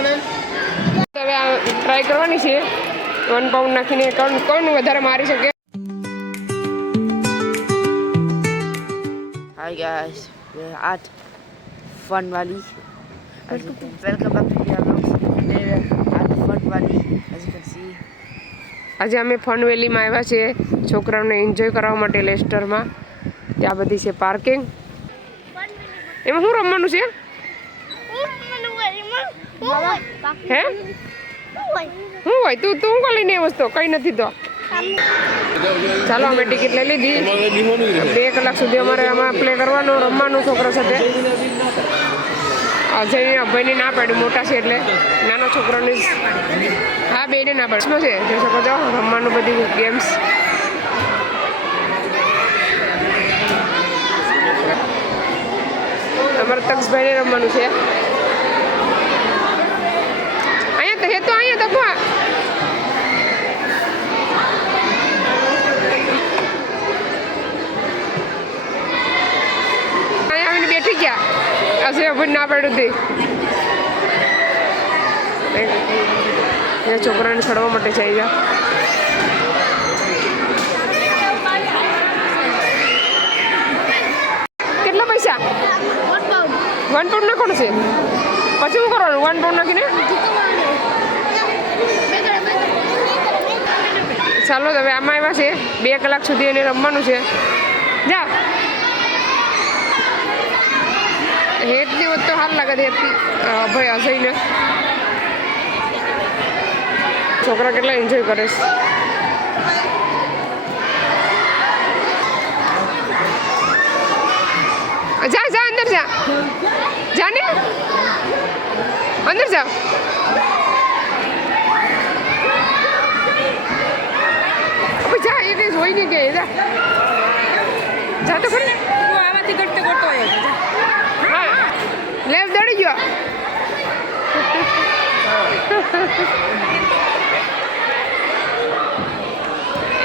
હવે આ ટ્રાય કરવાની છે 1 પાઉન્ડ નાખીને કોણ વધારે મારી શકે. Hi guys, we're at Fun Valley. Welcome back to India Vlogs. Today we're at Fun Valley, as you can see. આજે અમે ફન વેલીમાં આવ્યા છીએ છોકરાઓને એન્જોય કરવા માટે લેસ્ટરમાં. ત્યાં બધી છે પાર્કિંગ. એમાં શું રમવાનું છે? હે શું હોય તું કોણ લઈને વસ્તુ કઈ નથી તો. ચાલો અમે ટિકિટ લઈ લીધી. 2 કલાક સુધી અમારે આમાં પ્લે કરવાનું રમવાનું છોકરા સાથે. અજયને અભયને ના પાડી મોટા છે એટલે નાના છોકરાને હા બેને ના પાડી છે જોઈ શકો છો રમવાનું બધી ગેમ્સ. અમારે તક્ષભાઈને રમવાનું છે. અહીંયા તો અહીંયા તો બેઠી ગયા અજય અભય ના પાડ્યું તે છોકરાને ચડવા માટે જઈ જા. કેટલા પૈસા? 1 પાઉન્ડ નાખવાનું છે. પછી શું કરવાનું? 1 પાઉન્ડ નાખીને ચાલો હવે આમાં આવ્યા છે 2 કલાક સુધી એને રમવાનું છે. જા હેઠની વધ તો સારું લાગે હેઠની ભાઈ હસઈને છોકરા કેટલા એન્જોય કરે છે. જા જા અંદર જા જા ને અંદર જા. જા એ કઈ જોઈ નહીં કે જા જા તો ખરી આમાંથી કરતો કરતો આવ્યો. હા લેફ્ટ દડી ગયો.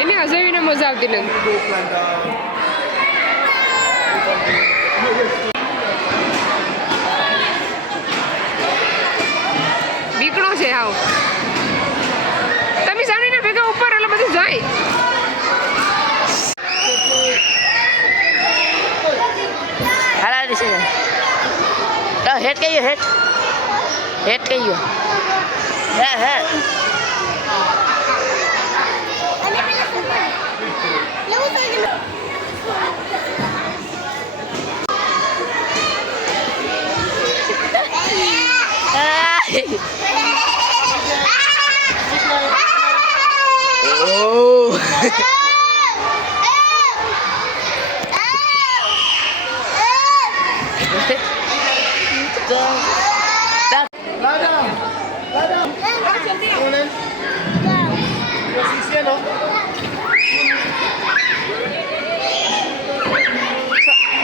એને હજાવીને મજા આવતી નથી. બીકણો છે આવ તમે જાણીને ભેગા ઉપર એટલે બધું જાય. हेट कहियो हेट कहियो हे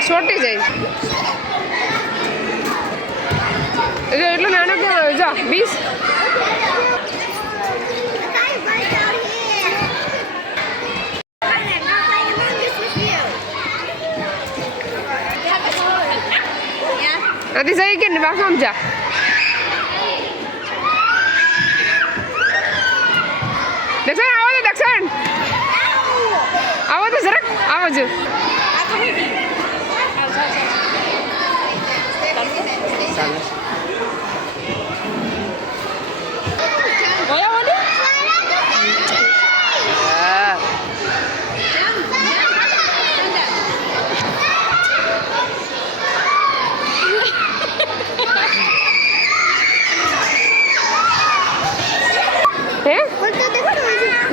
છોટી જાય એટલો નાનો કેમ આવ્યો? જા 20 નથી જઈ કે ને બાપુ સમજા. દક્ષણ આવો તો દક્ષણ આવો તો જરાક આવો જ.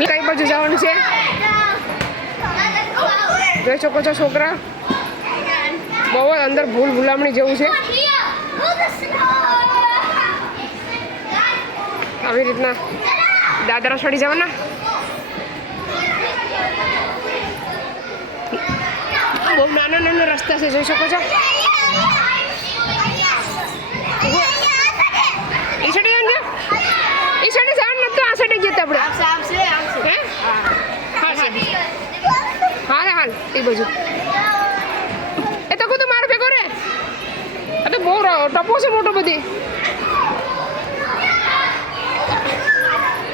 કઈ બાજુ જવાનું છે જોઈ શકો છો છોકરા. બહુ જ અંદર ભૂલ ભૂલામણી જેવું છે. આવી રીતના દાદરા ચડી જવાના. બહુ નાના નાના રસ્તા છે જોઈ શકો છો. એ સાઈડે જવાનું છે એ સાઈડે જવાનું નથી આ સાઈડે ગયા આપણે. હાલ હાલ એ બાજુ એ તો કું મારો ભેગો રે. બહુ ટપો છે મોટો બધી.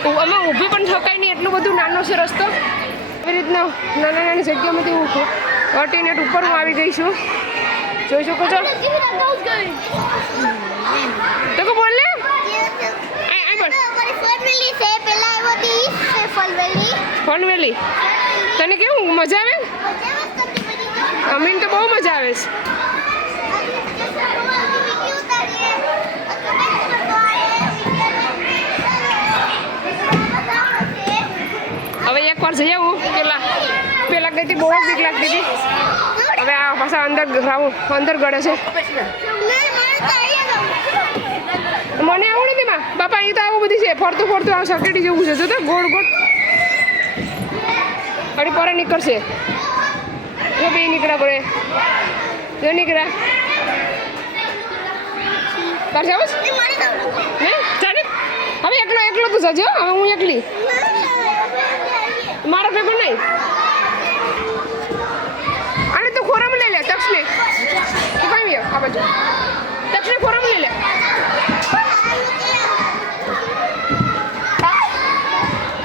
અમે ઊભી પણ થકાય નહીં, એટલું બધું નાનો છે રસ્તો. એવી રીતના નાના નાની જગ્યામાંથી હું હટીને ઉપર હું આવી ગઈ છું. જોઈ શકો છો. તો કો બોલ લે ફનવેલી. તને કેવું મજા આવે? અમીન તો બહુ મજા આવે છે. હવે એકવાર જઈ આવું. પેલા ગઈ હતી બહુ જ બીક લાગતી હતી. હવે આ પાછા અંદર ગળે છે. મને આવડે નથી માં બાપા. અહીં તો આવું બધી છે, ફરતું ફરતું આ સકેટી જેવું છે. જો તો ગોળ ગોળ અડી પર નીકળશે. જો બે નીકળ્યા પડે. જો નીકળ્યા તાર જાવ હે ચાલે. હવે એકલો તું જજો. હવે હું એકલી, મારા ભેગો નહીં. અને તું ખોરામાં લઈ લે તક્ષને. તું કઈ આ બાજુ તક્ષને ખોરામાં લઈ લે.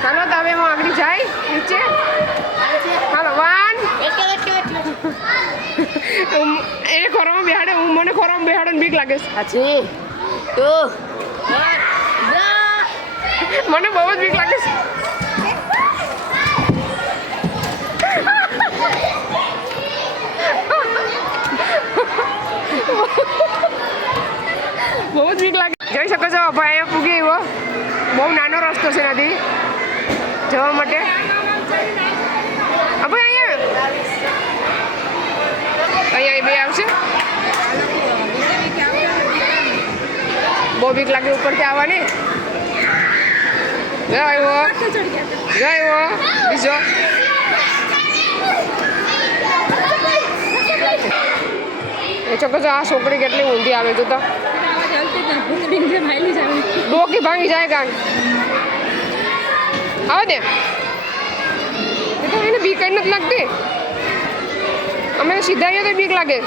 ચાલો તો હવે હું આગળ જાય નીચે. હાલો 1 એ ખોરામાં બેહાડે. મને ખોરામાં બેહાડે ને બીક લાગે છે. સાચી તો મને બહુ જ બીક લાગે છે. બહુ જ બીક લાગે. જોઈ શકો છો ભાઈ અહીંયા પૂગી આવ્યો. બહુ નાનો રસ્તો છે નદી જવા માટે. ભાઈ અહીંયા બે આવશે. બહુ બીક લાગે ઉપરથી આવવાની. આવ્યો બીજો. એ ચોક્કસ આ છોકરી કેટલી ઊંધી આવે તો ડોકી ભાંગી જાય. કાંઈ આવે દે. એ તો એને બીક નથી લાગતી. અમે સીધા આવીએ તો બીક લાગે.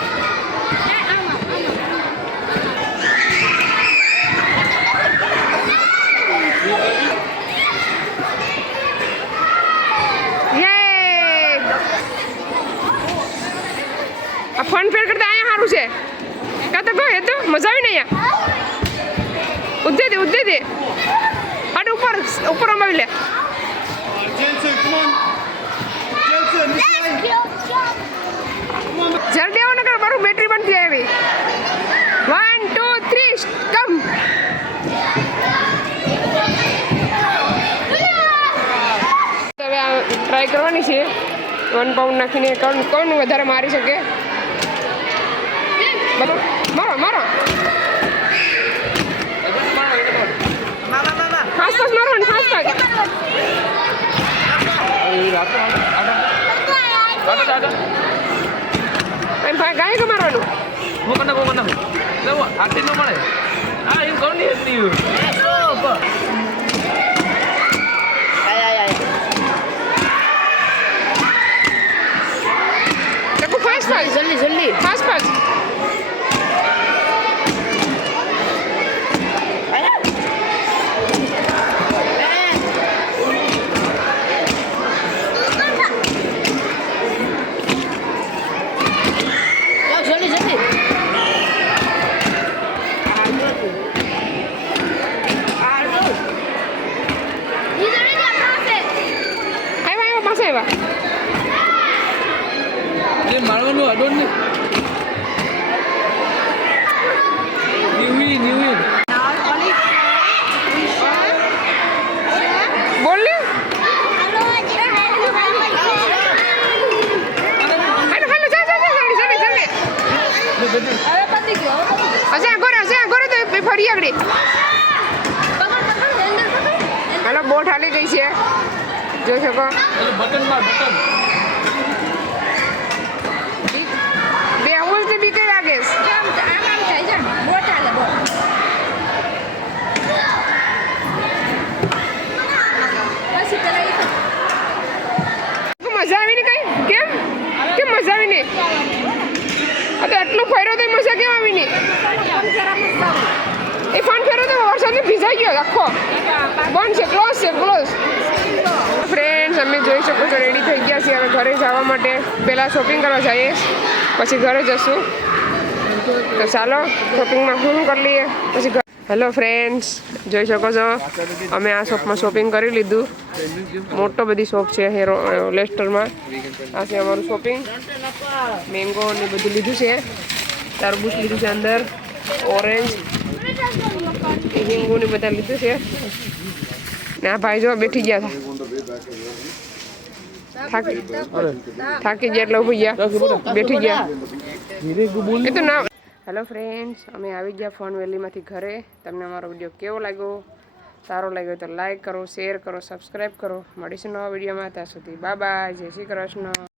આ ફન ફેર કરતા અહીંયા સારું છે. કાં તો કહે તો મજા આવી ને અહીંયા. ઉદ્દે દે અરે ઉપર અમાવી લે. જલ્દી આવો ને મારું બેટરી બંધ થઈ આવી. 1 2 3 કમ. હવે આ ટ્રાય કરવાની છે. 1 પાઉન્ડ નાખીને કોણ વધારે મારી શકે. મારો ફાસ્ટ મારો ને ફાસ્ટ. ગાય કે મારવાનું જલ્દી ફાસ્ટ મારવાનું અડોન ને ન્યુ બોલ ને. અચ્છા તો ફરી આગળ. હાલો બોટ હાલી ગઈ છે. જોઈ શકો. બટન બે અમૂલ થી બીક લાગે. મજા આવી ને કઈ કેમ મજા આવી ને. આ તો એટલું ફર્યો તો મજા કેમ આવી ને. એ ફોન ફેરો તો વરસાદ ભીજાઈ ગયો આખો બંધ છે ક્લોઝ ફ્રેન્ડ્સ અમે જોઈ શકો છો રેડી થઈ ગયા છીએ હવે ઘરે જવા માટે પહેલાં શોપિંગ કરવા જઈએ પછી ઘરે જશું તો ચાલો શોપિંગમાં શું કરી લઈએ પછી હેલો ફ્રેન્ડ્સ જોઈ શકો છો અમે આ શોપમાં શોપિંગ કરી લીધું મોટો બધી શોપ છે લેસ્ટરમાં આ છે અમારું શોપિંગ મેંગો ને બધું લીધું છે તરબૂચ લીધું છે અંદર ઓરેન્જ હિંગુ ને બધા લીધું છે ને આ ભાઈ જો બેઠી ગયા હતા થાકી ગયા એટલે ઉભી ગયા બેઠી ગયા એ તો ના હેલો ફ્રેન્ડ્સ અમે આવી ગયા ફન વેલીમાંથી ઘરે તમને અમારો વિડીયો કેવો લાગ્યો સારો લાગ્યો તો લાઈક કરો શેર કરો સબસ્ક્રાઈબ કરો મળીશું નવા વિડીયોમાં ત્યાં સુધી બાય બાય જય શ્રી કૃષ્ણ